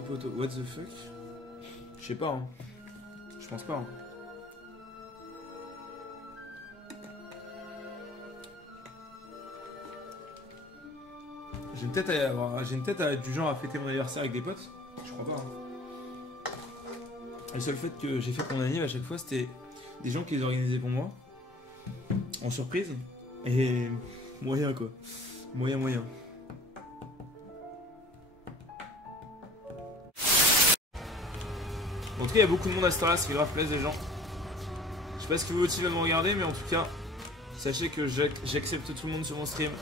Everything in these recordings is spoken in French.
Poteau, what the fuck? Je sais pas, hein. Je pense pas, hein. J'ai une tête à être du genre à fêter mon anniversaire avec des potes. Je crois pas, hein. Le seul fait que j'ai fait mon anniversaire à chaque fois, c'était des gens qui les organisaient pour moi. En surprise. Et moyen quoi. Moyen. En tout cas, il y a beaucoup de monde à cette heure-là, ça fait grave plaisir les gens. Je sais pas ce qui vous motive à me regarder, mais en tout cas, sachez que j'accepte tout le monde sur mon stream.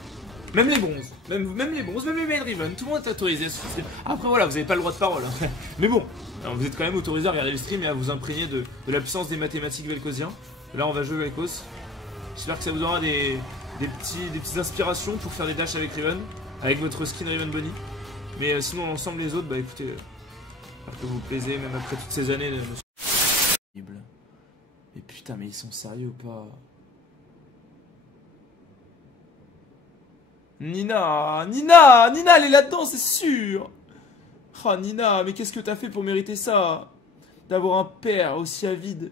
Même les bronzes, même les bronzes, même les main riven, tout le monde est autorisé à ce stream. Après voilà, vous avez pas le droit de parole. Hein. Mais bon, alors, vous êtes quand même autorisé à regarder le stream et à vous imprégner de la puissance des mathématiques velkosiens. Là, on va jouer Velkos. J'espère que ça vous aura des petites inspirations pour faire des dashs avec Riven, avec votre skin Riven Bunny. Mais sinon, l'ensemble les autres, bah écoutez, j'espère que vous vous plaisez, même après toutes ces années. Mais putain, mais ils sont sérieux ou pas? Nina, elle est là-dedans, c'est sûr. Ah Nina, mais qu'est-ce que t'as fait pour mériter ça? D'avoir un père aussi avide.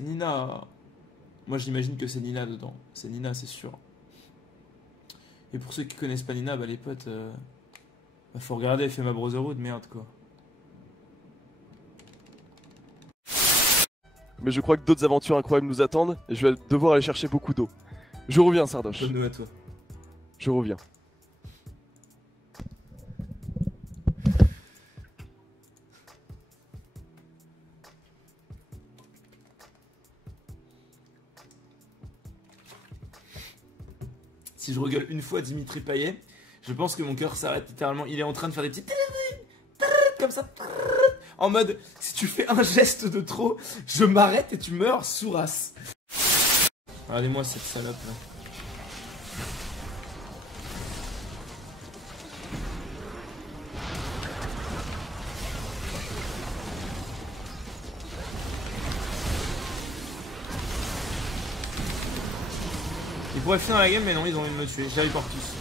Nina. Moi j'imagine que c'est Nina dedans. C'est Nina, c'est sûr. Et pour ceux qui connaissent pas Nina, bah les potes, bah, faut regarder FMA Brotherhood, merde quoi. Mais je crois que d'autres aventures incroyables nous attendent et je vais devoir aller chercher beaucoup d'eau. Je reviens, Sardoche. Bonne nuit à toi. Je reviens. Si je regueule une fois Dimitri Payet, je pense que mon cœur s'arrête littéralement. Il est en train de faire des petits comme ça. En mode, si tu fais un geste de trop, je m'arrête et tu meurs sourasse. Regardez-moi cette salope là. Ils pourraient finir la game mais non, ils ont envie de me tuer. J'y porte tous.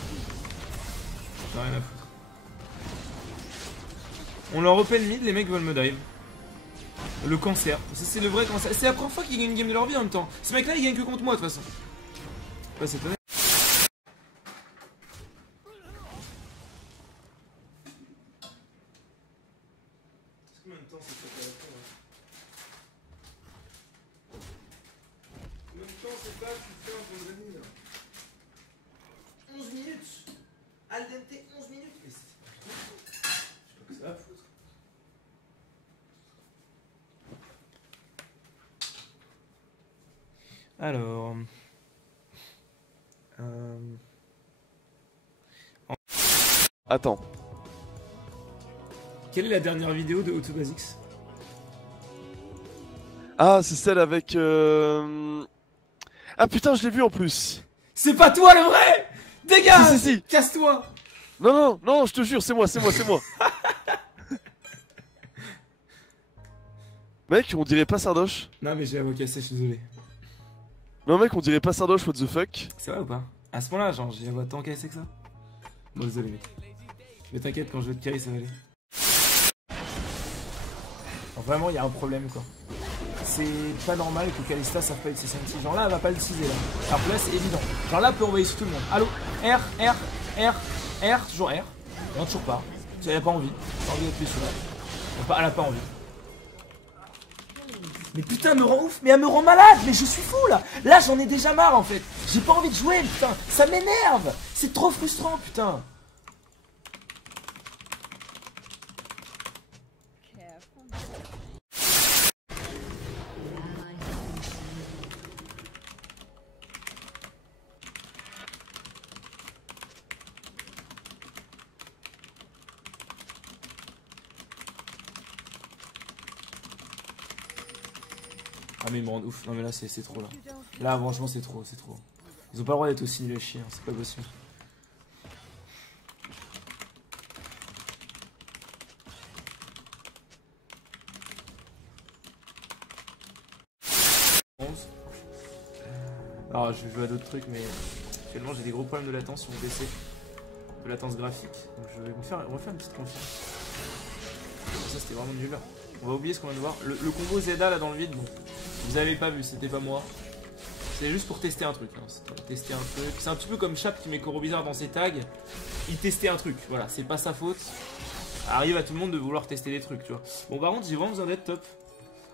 J'ai rien à foutre. On leur open mid, les mecs veulent me dive. Le cancer, c'est le vrai cancer. C'est la première fois qu'ils gagnent une game de leur vie en même temps. Ces mecs là ils gagnent que contre moi de toute façon. Pas s'étonner. Combien de temps c'est pas la con, Combien de temps c'est pas que tu fais un vendredi là 11 minutes. Al dente 11 minutes. Mais c'est pas trop. Je sais pas que ça va foutre. Alors... Attends. Quelle est la dernière vidéo de Autobasics? Ah, c'est celle avec... Ah putain, je l'ai vu en plus. C'est pas toi le vrai! Dégage! Si. Casse-toi! Non, je te jure, c'est moi. Mec, on dirait pas Sardoche. Non mais j'ai la voix cassée, je suis désolé. Non mec, on dirait pas Sardoche, what the fuck. C'est vrai ou pas? À ce point-là, genre, j'ai la voix tant cassée que ça? Bon, désolé mec. Mais t'inquiète, quand je vais te carry, ça va aller. Alors, vraiment, il y a un problème quoi. C'est pas normal que Kalista sache pas utiliser son genre là, elle va pas l'utiliser là. Alors que là, c'est évident. Genre là, elle peut envoyer sur tout le monde. Allô? R, toujours R. Non, toujours pas. Elle a pas envie. Elle a envie d'appuyer sur là. Elle a pas envie. Mais putain, elle me rend ouf, mais elle me rend malade, mais je suis fou là. Là, j'en ai déjà marre en fait. J'ai pas envie de jouer, putain. Ça m'énerve. C'est trop frustrant, putain. Ah mais ils me rendent ouf, non mais là c'est trop là. Là franchement c'est trop. Ils ont pas le droit d'être aussi nuls à chier, hein. C'est pas possible. Alors je vais jouer à d'autres trucs mais actuellement j'ai des gros problèmes de latence sur mon PC. latence graphique. Donc je vais refaire une petite config. Ça c'était vraiment nul. On va oublier ce qu'on vient de voir. Le combo Zeda là dans le vide, bon, vous avez pas vu, c'était pas moi. C'est juste pour tester un truc. Hein. Pour tester un truc. C'est un petit peu comme Chap qui met Koro Bizarre dans ses tags. Il testait un truc. Voilà, c'est pas sa faute. Arrive à tout le monde de vouloir tester des trucs, tu vois. Bon, par contre, j'ai vraiment besoin d'être top.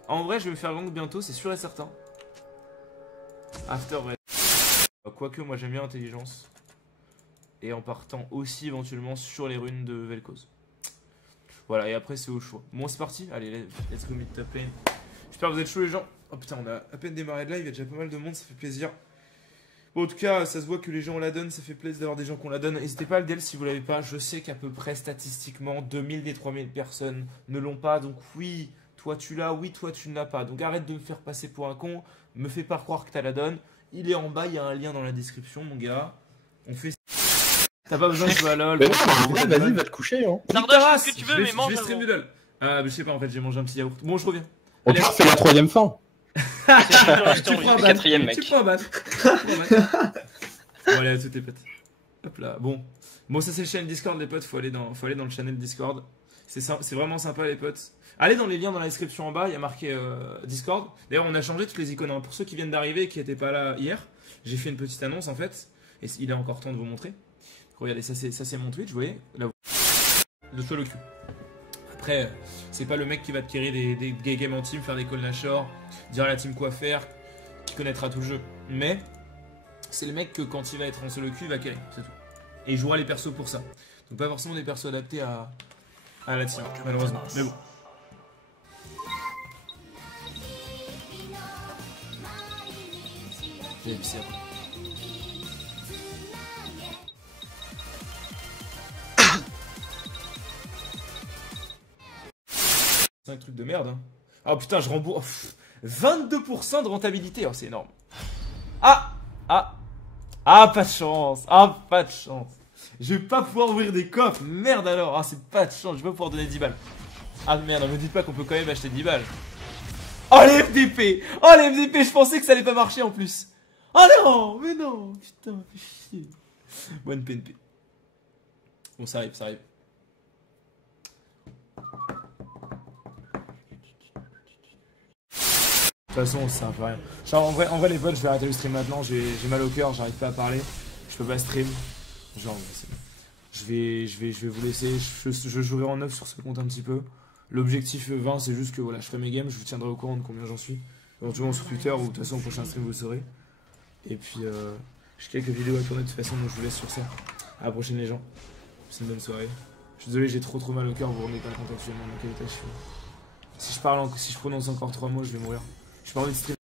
En vrai, je vais me faire gank bientôt, c'est sûr et certain. After Red. Quoique, moi j'aime bien l'intelligence. Et en partant aussi éventuellement sur les runes de Vel'Koz. Voilà, et après c'est au choix. Bon, c'est parti. Allez, let's go mid top lane. J'espère que vous êtes chauds les gens. Oh putain, on a à peine démarré de live, il y a déjà pas mal de monde, ça fait plaisir. Bon, en tout cas, ça se voit que les gens la donnent, ça fait plaisir d'avoir des gens qu'on la donne. N'hésitez pas à le DL si vous l'avez pas. Je sais qu'à peu près statistiquement, 2000 des 3000 personnes ne l'ont pas. Donc oui, toi tu l'as, oui, toi tu ne l'as pas. Donc arrête de me faire passer pour un con. Me fais pas croire que t'as la donne. Il est en bas, il y a un lien dans la description, mon gars. On fait. T'as pas besoin de jouer à LoL. Vas-y, va te coucher. Hein. Sardoche, ce que tu veux, mais mange. Je vais stream du LoL. Ah, je sais pas, en fait, j'ai mangé un petit yaourt. Bon, je reviens. On peut faire la troisième fin. Tu prends un ban. Quatrième, mec. Tu prends un ban. Bon, allez, à tous tes potes. Hop là. Bon, ça c'est le channel Discord, les potes. Faut aller dans le channel Discord. C'est vraiment sympa, les potes. Allez dans les liens dans la description en bas. Il y a marqué Discord. D'ailleurs, on a changé toutes les icônes. Hein. Pour ceux qui viennent d'arriver et qui n'étaient pas là hier, j'ai fait une petite annonce en fait. Et il est encore temps de vous montrer. Regardez, ça c'est mon Twitch, vous voyez. Là, de solo queue. Après, c'est pas le mec qui va te carry des gay games en team, faire des call nashor, dire à la team quoi faire, qui connaîtra tout le jeu. Mais c'est le mec que quand il va être en solo queue, il va carry, c'est tout. Et il jouera les persos pour ça. Donc pas forcément des persos adaptés à la team, malheureusement. Mais bon. C'est un truc de merde. Hein. Oh putain, je rembourse. 22% de rentabilité. Oh, c'est énorme. Ah, pas de chance. Ah, pas de chance. Je vais pas pouvoir ouvrir des coffres. Merde alors. Ah, c'est pas de chance. Je vais pas pouvoir donner 10 balles. Ah merde, ne me dites pas qu'on peut quand même acheter 10 balles. Oh, les FDP. Oh, les FDP. Je pensais que ça allait pas marcher en plus. Oh non, mais non. Putain, fais chier. Bonne PNP. Bon, ça arrive, ça arrive. De toute façon, ça ne fait rien. Genre, en vrai, les potes, je vais arrêter le stream maintenant. J'ai mal au cœur, j'arrive pas à parler. Je peux pas stream. Genre, je vais vous laisser. Je jouerai en 9 sur ce compte un petit peu. L'objectif 20, c'est juste que voilà, je ferai mes games. Je vous tiendrai au courant de combien j'en suis. Éventuellement sur Twitter ou de toute façon, au prochain stream, vous le saurez. Et puis, j'ai quelques vidéos à tourner de toute façon, donc je vous laisse sur ça. À la prochaine, les gens. C'est une bonne soirée. Je suis désolé, j'ai trop mal au cœur. Vous vous rendez pas compte actuellement dans quel état je suis. Si je prononce encore 3 mots, je vais mourir. Je suis pas envie de stream.